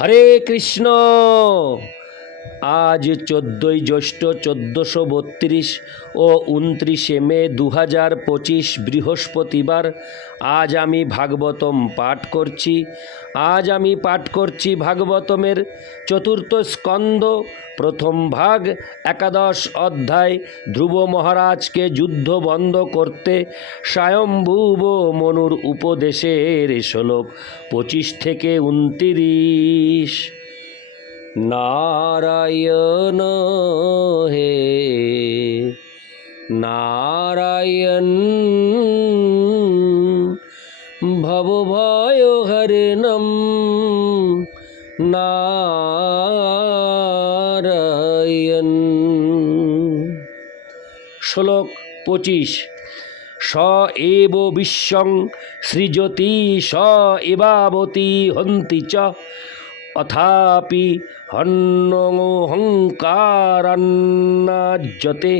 হরে কৃষ্ণ। আজ চোদ্দোই জ্যৈষ্ঠ চোদ্দোশো বত্রিশ ও উনত্রিশে মে দু হাজার পঁচিশ বৃহস্পতিবার, আজ আমি ভাগবতম পাঠ করছি। আজ আমি পাঠ করছি ভাগবতমের চতুর্থ স্কন্দ, প্রথম ভাগ, একাদশ অধ্যায়। ধ্রুব মহারাজকে যুদ্ধ বন্ধ করতে স্বয়ম্ভুব মনুর উপদেশের শ্লোক পঁচিশ থেকে উনতিরিশ। নারায়ণ হে, নারায়ণ ভবভয় হরিণম নারায়ণ। শ্লোক পঁচিশ, স এব বিশ্বং সৃজতি স এবাবতী হন্তি চ। অথাপি হন্নহংকারান্নাজ্যতে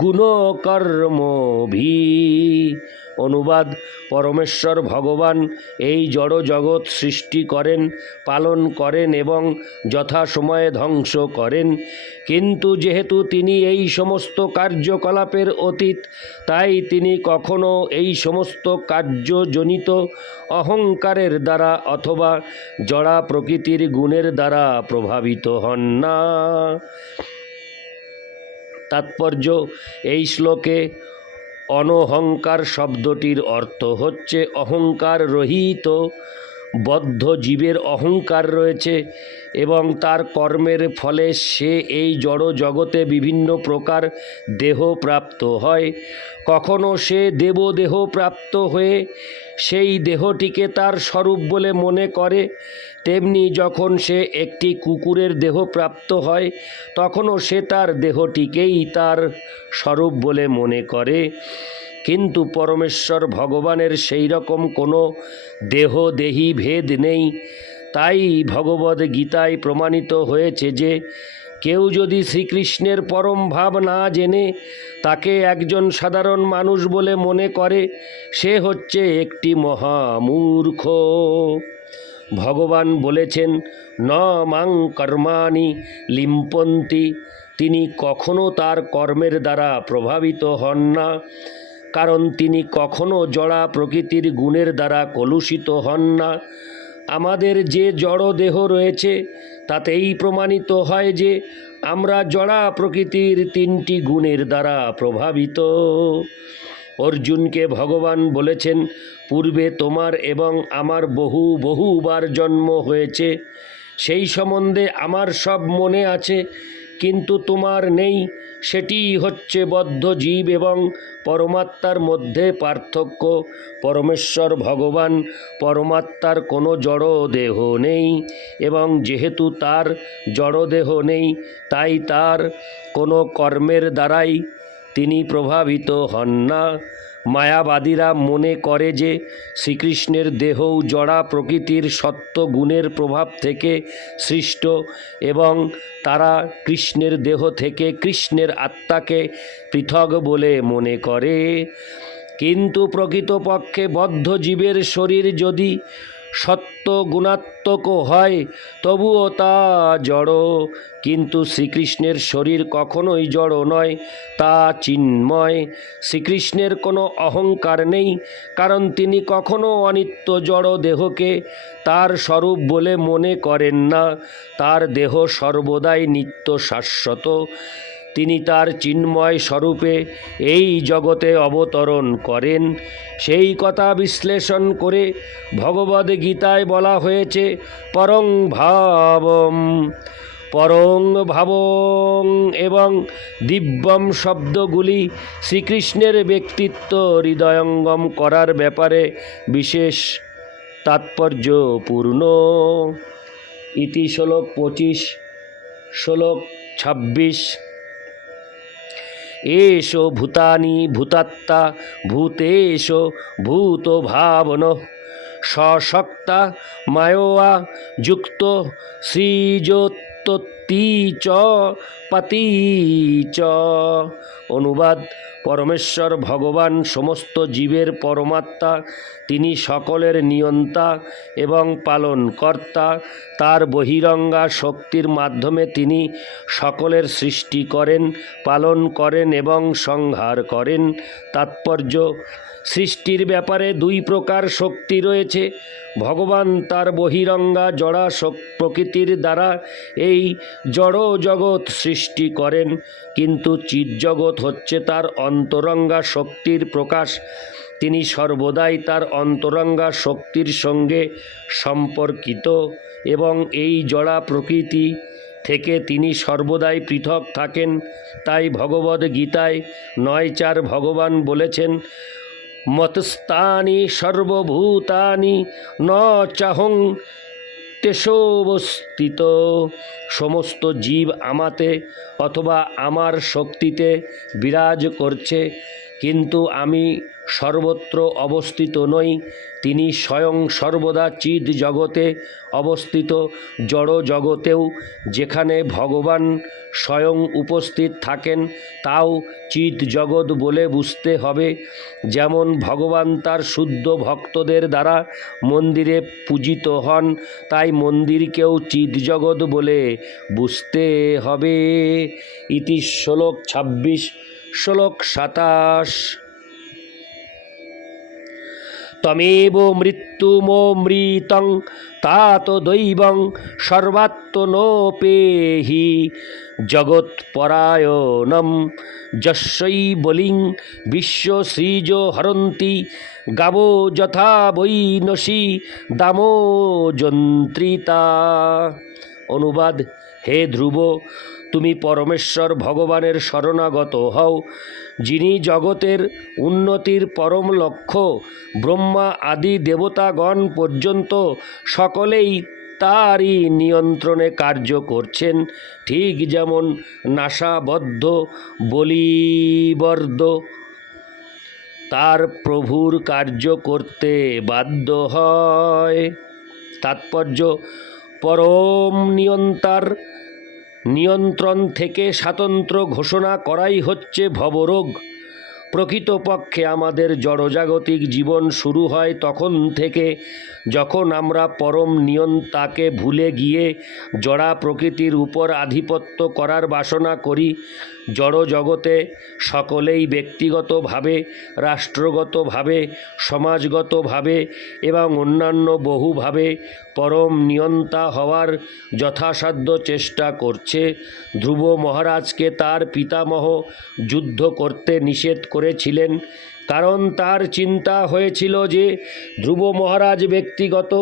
গুণকর্মভি অনুবাদ, পরমেশ্বর ভগবান এই জড় জগৎ সৃষ্টি করেন, পালন করেন এবং যথাসময়ে ধ্বংস করেন। কিন্তু যেহেতু তিনি এই সমস্ত কার্যকলাপের অতীত, তাই তিনি কখনো এই সমস্ত কার্যজনিত অহংকারের দ্বারা অথবা জড়া প্রকৃতির গুণের দ্বারা প্রভাবিত হন না। তাৎপর্য, এই শ্লোকে অনহংকার শব্দটির অর্থ হচ্ছে অহংকার রহিত। বদ্ধ জীবের অহংকার রয়েছে এবং তার কর্মের ফলে সে এই জড় জগতে বিভিন্ন প্রকার দেহ প্রাপ্ত হয়। কখনো সে দেবদেহ প্রাপ্ত হয়ে সেই দেহটিকে তার স্বরূপ বলে মনে করে তেমনি যখন সে একটি কুকুরের দেহ প্রাপ্ত হয়, তখনও সে তার দেহটিকেই তার স্বরূপ বলে মনে করে। কিন্তু পরমেশ্বর ভগবানের সেই রকম কোনো দেহ দেহি ভেদ নেই। তাই ভগবদ গীতায় প্রমাণিত হয়েছে যে, কেউ যদি শ্রীকৃষ্ণের পরম ভাব না জেনে, তাকে একজন সাধারণ মানুষ বলে মনে করে, সে হচ্ছে একটি মহামূর্খ। ভগবান বলেছেন, ন মাং কর্মাণি লিম্পন্তি। তিনি কখনো তার কর্মের দ্বারা প্রভাবিত হন না, কারণ তিনি কখনো জড়া প্রকৃতির গুণের দ্বারা কলুষিত হন না। আমাদের যে জড় দেহ রয়েছে, তাতেই প্রমাণিত হয় যে আমরা জড়া প্রকৃতির তিনটি গুণের দ্বারা প্রভাবিত। অর্জুনকে ভগবান বলেছেন, পূর্বে তোমার এবং আমার বহু বহুবার জন্ম হয়েছে। সেই সম্বন্ধে আমার সব মনে আছে, কিন্তু তোমার নেই। সেটিই হচ্ছে বদ্ধ জীব এবং পরমাত্মার মধ্যে পার্থক্য। পরমেশ্বর ভগবান, পরমাত্মার কোনো জড় দেহ নেই এবং যেহেতু তার জড় দেহ নেই, তাই তার কোনো কর্মের দ্বারাই তিনি প্রভাবিত হন না। মায়াবাদীরা মনে করে যে শ্রীকৃষ্ণের দেহও জড়া প্রকৃতির সত্য গুণের প্রভাব থেকে সৃষ্ট এবং তারা কৃষ্ণের দেহ থেকে কৃষ্ণের আত্মাকে পৃথক বলে মনে করে। কিন্তু প্রকৃতপক্ষে বদ্ধ জীবের শরীর যদি সত্য গুণাত্মকও হয়, তবুও তা জড়। কিন্তু শ্রীকৃষ্ণের শরীর কখনোই জড় নয়, তা চিন্ময়। শ্রীকৃষ্ণের কোনো অহংকার নেই, কারণ তিনি কখনো অনিত্য জড় দেহকে তার স্বরূপ বলে মনে করেন না। তার দেহ সর্বদাই নিত্য শাশ্বত তিনি তার চিন্ময় স্বরূপে এই জগতে অবতরণ করেন। সেই কথা বিশ্লেষণ করে ভগবদ গীতায় বলা হয়েছে, পরং ভাবম, পরং ভাবং এবং দিব্যম শব্দগুলি শ্রীকৃষ্ণের ব্যক্তিত্ব হৃদয়ঙ্গম করার ব্যাপারে বিশেষ তাৎপর্যপূর্ণ। ইতি শ্লোক পঁচিশ, শ্লোক ছাব্বিশ। এষো ভূতানি ভূতাত্মা ভূতেশ ভূত ভাবন সশক্তা মায়োয়া যুক্ত শ্রীজোত মৃত্যুত্তি চ, পাতি চ। অনুবাদ, পরমেশ্বর ভগবান সমস্ত জীবের পরমাত্মা, তিনি সকলের নিয়ন্তা এবং পালনকর্তা, তার বহিরঙ্গা শক্তির মাধ্যমে তিনি সকলের সৃষ্টি করেন, পালন করেন এবং সংহার করেন। তাৎপর্য, সৃষ্টির ব্যাপারে দুই প্রকার শক্তি রয়েছে। ভগবান তার বহিরঙ্গা জড়া প্রকৃতির দ্বারা এই জড় জগৎ সৃষ্টি করেন, কিন্তু চিৎজগৎ হচ্ছে তার অন্তরঙ্গা শক্তির প্রকাশ। তিনি সর্বদাই তার অন্তরঙ্গা শক্তির সঙ্গে সম্পর্কিত এবং এই জড়া প্রকৃতি থেকে তিনি সর্বদাই পৃথক থাকেন। তাই ভগবদ গীতায় নয় চার ভগবান বলেছেন, মতস্তানি সর্বভূতানি ন চাহং তেষবস্থিত। সমস্ত জীব আমাতে অথবা আমার শক্তিতে বিরাজ করছে। কিন্তু আমি সর্বত্র অবস্থিত নই, তিনি স্বয়ং সর্বদা চিদ জগতে অবস্থিত, জড় জগতেও যেখানে ভগবান স্বয়ং উপস্থিত থাকেন, তাও চিত জগৎ বলে বুঝতে হবে। যেমন ভগবান তার শুদ্ধ ভক্তদের দ্বারা মন্দিরে পূজিত হন, তাই মন্দিরকেও চিত জগৎ বলে বুঝতে হবে। ইতি শ্লোক ছাব্বিশ। শ্লোক সাতাশ। তমেব মৃত্যুমৃতং তাত দৈবং সর্বাত্মনোপেহি জগৎপরায়ণম যশ্বৈ বলিং বিশ্বশ্রীজ হরন্তি, গাবো যথা বৈনসী দামো যন্ত্রিতা। অনুবাদ, হে ধ্রুব তুমি পরমেশ্বর ভগবানের শরণাগত হও, যিনি জগতের উন্নতির পরম লক্ষ্য, ব্রহ্মা আদি দেবতাগণ পর্যন্ত সকলেই তারই নিয়ন্ত্রণে কার্য করছেন, ঠিক যেমন নাসাবদ্ধ বলিবর্দ। তার প্রভুর কার্য করতে বাধ্য হয়। তাৎপর্য পরম নিয়ন্তার নিয়ন্ত্রণ থেকে স্বাতন্ত্র ঘোষণা করাই হচ্ছে ভবরোগ। প্রকৃতপক্ষে আমাদের জড়জাগতিক জীবন শুরু হয় তখন থেকে, যখন আমরা পরম নিয়ন্তাকে ভুলে গিয়ে জড়া প্রকৃতির উপর আধিপত্য করার বাসনা করি জড় জগতে সকলেই ব্যক্তিগতভাবে, রাষ্ট্রগতভাবে, সমাজগতভাবে এবং অন্যান্য বহুভাবে পরম নিয়ন্তা হওয়ার যথাসাধ্য চেষ্টা করছে। ধ্রুব মহারাজকে তার পিতামহ যুদ্ধ করতে নিষেধ করেছিলেন। কারণ তার চিন্তা হয়েছিল যে ধ্রুব মহারাজ ব্যক্তিগত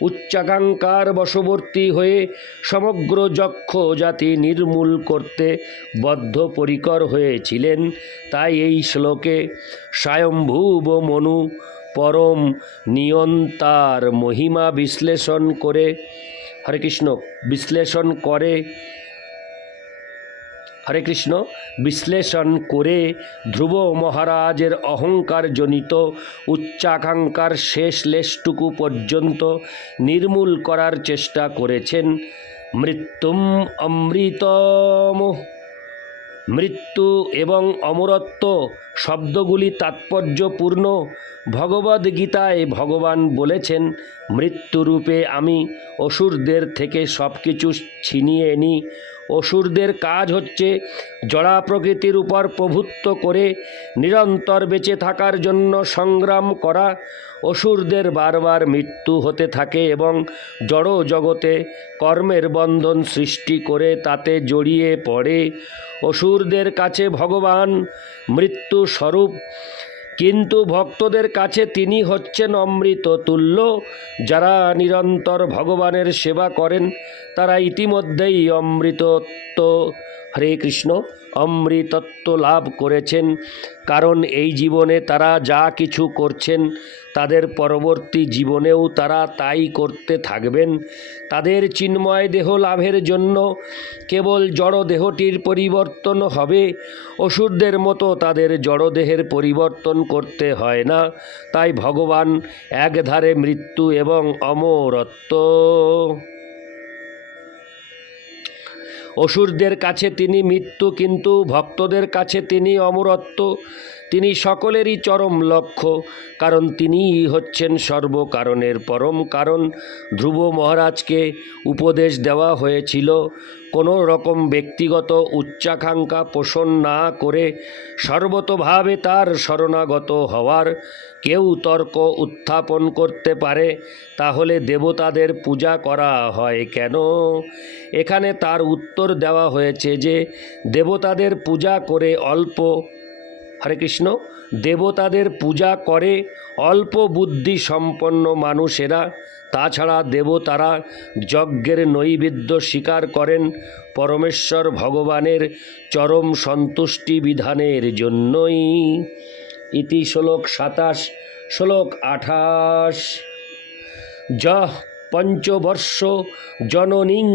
উচ্চাকাঙ্ক্ষার বশবর্তী হয়ে সমগ্র যক্ষ জাতি নির্মূল করতে বদ্ধপরিকর হয়েছিলেন। তাই এই শ্লোকে স্বয়ম্ভুব মনু পরম নিয়ন্তার মহিমা বিশ্লেষণ করে, হরে কৃষ্ণ, বিশ্লেষণ করে হরে কৃষ্ণ। বিশ্লেষণ করে ধ্রুব মহারাজের অহংকারজনিত উচ্চাকাঙ্ক্ষার শেষ লেশটুকু পর্যন্ত নির্মূল করার চেষ্টা করেছেন। মৃত্যুম অমৃতম। মৃত্যু এবং অমরত্ব শব্দগুলি তাৎপর্যপূর্ণ। ভগবদ্গীতায় ভগবান বলেছেন, মৃত্যুরূপে আমি অসুরদের থেকে সব কিছু ছিনিয়ে নিই অসুরদের কাজ হচ্ছে জড়া প্রকৃতির উপর প্রভুত্ব করে নিরন্তর বেঁচে থাকার জন্য সংগ্রাম করা। অসুরদের বারবার মৃত্যু হতে থাকে এবং জড় জগতে কর্মের বন্ধন সৃষ্টি করে তাতে জড়িয়ে পড়ে। অসুরদের কাছে ভগবান মৃত্যু স্বরূপ কিন্তু ভক্তদের কাছে তিনি হচ্ছেন অমৃত তুল্য। যারা নিরন্তর ভগবানের সেবা করেন, তারা ইতিমধ্যেই অমৃতত্ব হরে কৃষ্ণ, অমৃতত্ব লাভ করেছেন। কারণ এই জীবনে তারা যা কিছু করছেন, তাদের পরবর্তী জীবনেও তারা তাই করতে থাকবেন। তাদের চিন্ময় দেহ লাভের জন্য কেবল জড় দেহটির পরিবর্তন হবে। অসুরদের মতো তাদের জড়দেহের পরিবর্তন করতে হয় না। তাই ভগবান একধারে মৃত্যু এবং অমরত্ব। অসুরদের কাছে তিনি মৃত্যু কিন্তু ভক্তদের কাছে তিনি অমরত্ব। তিনি সকলেরই চরম লক্ষ্য, কারণ তিনিই হচ্ছেন সর্বকারণের পরম কারণ। ধ্রুব মহারাজকে উপদেশ দেওয়া হয়েছিল, কোনো রকম ব্যক্তিগত উচ্চাকাঙ্ক্ষা পোষণ না করে সর্বতভাবে তার শরণাগত হওয়ার কেউ তর্ক উত্থাপন করতে পারে, তাহলে দেবতাদের পূজা করা হয় কেন? এখানে তার উত্তর দেওয়া হয়েছে যে, দেবতাদের পূজা করে অল্প হরে কৃষ্ণ। দেবতাদের পূজা করে অল্প বুদ্ধি সম্পন্ন মানুষেরা, তাছাড়া দেবতারা যজ্ঞের নৈবেদ্য স্বীকার করেন পরমেশ্বর ভগবানের চরম সন্তুষ্টি বিধানের জন্যই। ইতি শ্লোক সাতাশ, শ্লোক আঠাশ। য পঞ্চবর্ষ জননীং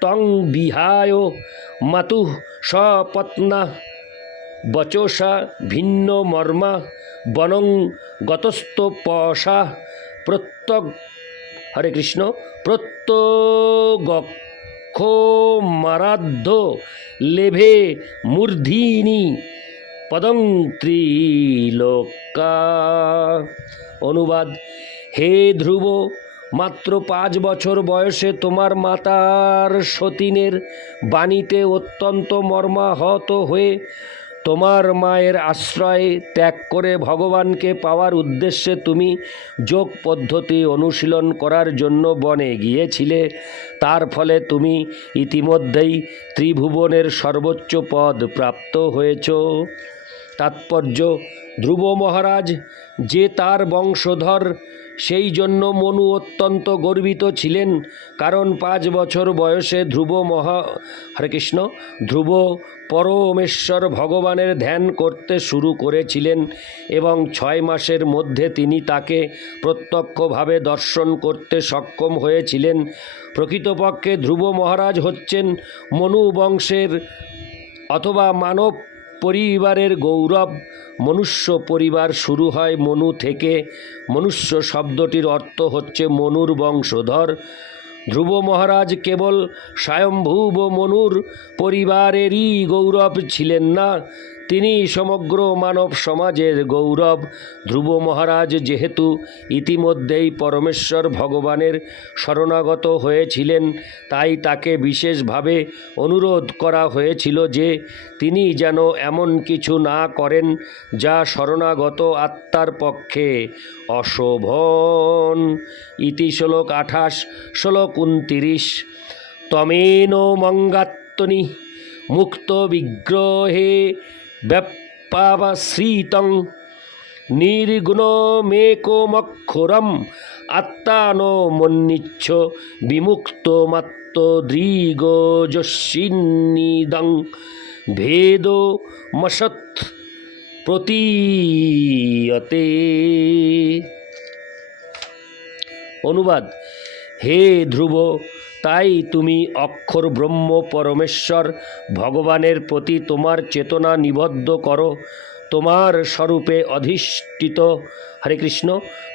তং বিহায় মাতুঃ সপত্না বচসা ভিন্ন মর্মা বনং গতস্থ পশা প্রত্যগ, হরে কৃষ্ণ, প্রত্যগক্ষ মারাধ্য লেভে মূর্ধিনী পদং ত্রিলোকা। অনুবাদ, হে ধ্রুব, মাত্র পাঁচ বছর বয়সে তোমার মাতার সতীনের বাণীতে অত্যন্ত মর্মাহত হয়ে তোমার মায়ের আশ্রয় ত্যাগ করে ভগবানকে পাওয়ার উদ্দেশ্যে তুমি যোগ পদ্ধতি অনুশীলন করার জন্য বনে গিয়েছিলে। তার ফলে তুমি ইতিমধ্যেই ত্রিভুবনের সর্বোচ্চ পদ প্রাপ্ত হয়েছ। তাৎপর্য, ধ্রুব মহারাজ, যে তার বংশধর সেই জন্য মনু অত্যন্ত গর্বিত ছিলেন, কারণ পাঁচ বছর বয়সে ধ্রুব মহা, হরে কৃষ্ণ, ধ্রুব পরমেশ্বর ভগবানের ধ্যান করতে শুরু করেছিলেন এবং ছয় মাসের মধ্যে তিনি তাকে প্রত্যক্ষভাবে দর্শন করতে সক্ষম হয়েছিলেন। প্রকৃতপক্ষে ধ্রুব মহারাজ হচ্ছেন মনু বংশের অথবা মানব পরিবারের গৌরব। মনুষ্য পরিবার শুরু হয় মনু থেকে। মনুষ্য শব্দটির অর্থ হচ্ছে মনুর বংশধর। ধ্রুব মহারাজ কেবল স্বয়ম্ভুব মনুর পরিবারেরই গৌরব ছিলেন না। তিনি সমগ্র মানব সমাজের গৌরব, ধ্রুব মহারাজ যেহেতু ইতিমধ্যেই পরমেশ্বর ভগবানের শরণাগত হয়েছিলেন, তাই তাকে বিশেষভাবে অনুরোধ করা হয়েছিল যে তিনি যেন এমন কিছু না করেন যা শরণাগত আত্মার পক্ষে অশোভন। ইতি শ্লোক আঠাশ, শ্লোক উনতিরিশ। তমেন মঙ্গাত্মনি মুক্ত বিগ্রহে ব্যাপাশ্রিতং নির্গুণমেকমক্ষরম আত্মানো মন্নিচ্ছ বিমুক্ত মাত্র দৃগজস্বিনিদং ভেদ মসৎ প্রতীয়তে। অনুবাদ হে ধ্রুব তাই তুমি অক্ষর ব্রহ্ম পরমেশ্বর, ভগবানের প্রতি তোমার চেতনা নিবদ্ধ করো। তোমার স্বরূপে অধিষ্ঠিত, হরে কৃষ্ণ,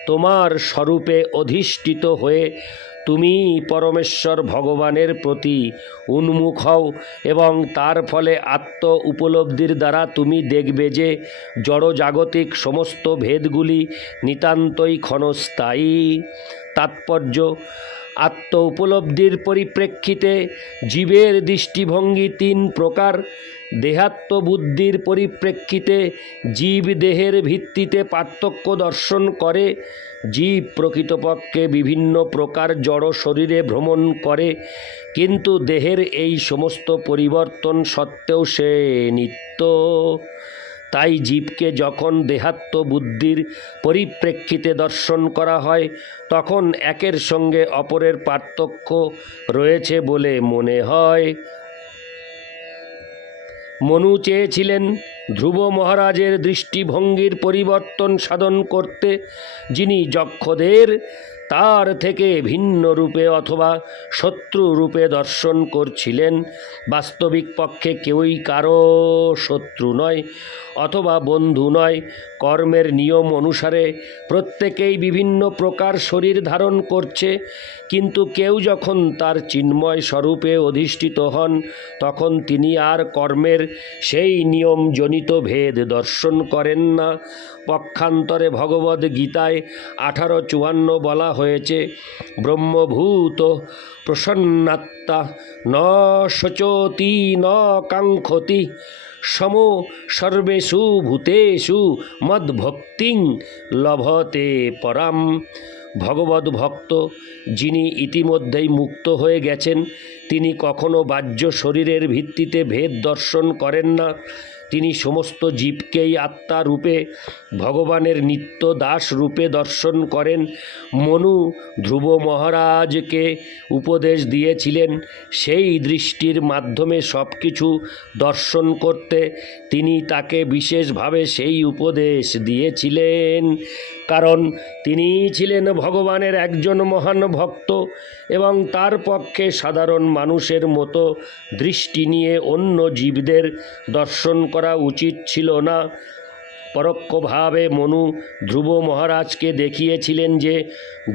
তোমার স্বরূপে অধিষ্ঠিত হয়ে তুমি পরমেশ্বর ভগবানের প্রতি উন্মুখ হও এবং তার ফলে আত্ম উপলব্ধির দ্বারা তুমি দেখবে যে জড়জাগতিক সমস্ত ভেদগুলি নিতান্তই ক্ষণস্থায়ী। তাৎপর্য আত্ম উপলব্ধির পরিপ্রেক্ষিতে জীবের দৃষ্টিভঙ্গি তিন প্রকার। দেহাত্ম বুদ্ধির পরিপ্রেক্ষিতে জীব দেহের ভিত্তিতে পার্থক্য দর্শন করে। জীব প্রকৃতপক্ষে বিভিন্ন প্রকার জড় শরীরে ভ্রমণ করে, কিন্তু দেহের এই সমস্ত পরিবর্তন সত্ত্বেও সে নিত্য। তাই জীবকে যখন দেহাত্ম বুদ্ধির পরিপ্রেক্ষিতে দর্শন করা হয়, তখন একের সঙ্গে অপরের পার্থক্য রয়েছে বলে মনে হয়। মনু চেয়েছিলেন ধ্রুব মহারাজের দৃষ্টিভঙ্গির পরিবর্তন সাধন করতে যিনি যক্ষদের, তার থেকে ভিন্ন রূপে অথবা শত্রু রূপে দর্শন করছিলেন, বাস্তবিক পক্ষে কেউই কারও শত্রু নয় অথবা বন্ধু নয়। কর্মের নিয়ম অনুসারে প্রত্যেকেই বিভিন্ন প্রকার শরীর ধারণ করছে, কিন্তু কেউ যখন তার চিন্ময় স্বরূপে অধিষ্ঠিত হন, তখন তিনি আর কর্মের সেই নিয়মজনিত ভেদ দর্শন করেন না। পক্ষান্তরে ভগবদ গীতায় আঠারো চুয়ান্ন বলা হয়েছে, ব্রহ্মভূত প্রসন্নাত্মা ন শোচতি ন কাঙ্ক্ষতি সম সর্বেষু ভূতেষু মদ্ভক্তিং লভতে পরাম। ভগবত ভক্ত যিনি ইতিমধ্যেই মুক্ত হয়ে গেছেন, তিনি কখনো বাহ্য শরীরের ভিত্তিতে ভেদ দর্শন করেন না। তিনি সমস্ত জীবকেই আত্মা রূপে, ভগবানের নিত্য দাস রূপে দর্শন করেন। মনু ধ্রুব মহারাজকে উপদেশ দিয়েছিলেন। সেই দৃষ্টির মাধ্যমে সব কিছু দর্শন করতে তিনি তাকে বিশেষভাবে সেই উপদেশ দিয়েছিলেন। কারণ তিনি ছিলেন ভগবানের একজন মহান ভক্ত এবং তার পক্ষে সাধারণ মানুষের মতো দৃষ্টি নিয়ে অন্য জীবদের দর্শন করা উচিত ছিল না। পরোক্ষভাবে মনু ধ্রুব মহারাজকে দেখিয়েছিলেন যে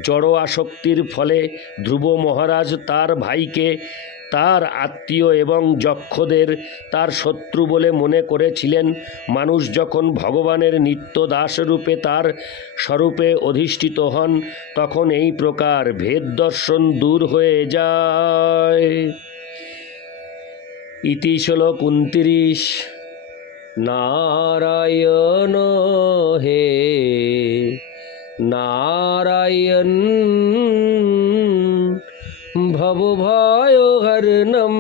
জড় আসক্তির ফলে ধ্রুব মহারাজ তার ভাইকে তার আত্মীয় এবং যক্ষদের তার শত্রু বলে মনে করেছিলেন। মানুষ যখন ভগবানের নিত্য দাস রূপে তার স্বরূপে অধিষ্ঠিত হন, তখন এই প্রকার ভেদ দর্শন দূর হয়ে যায়। ইতি শ্লোক উনতিরিশ। নারায়ণ হে, নারায়ণ ভবভয় হরণম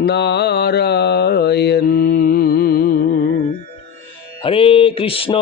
নারায়ণ হরে কৃষ্ণ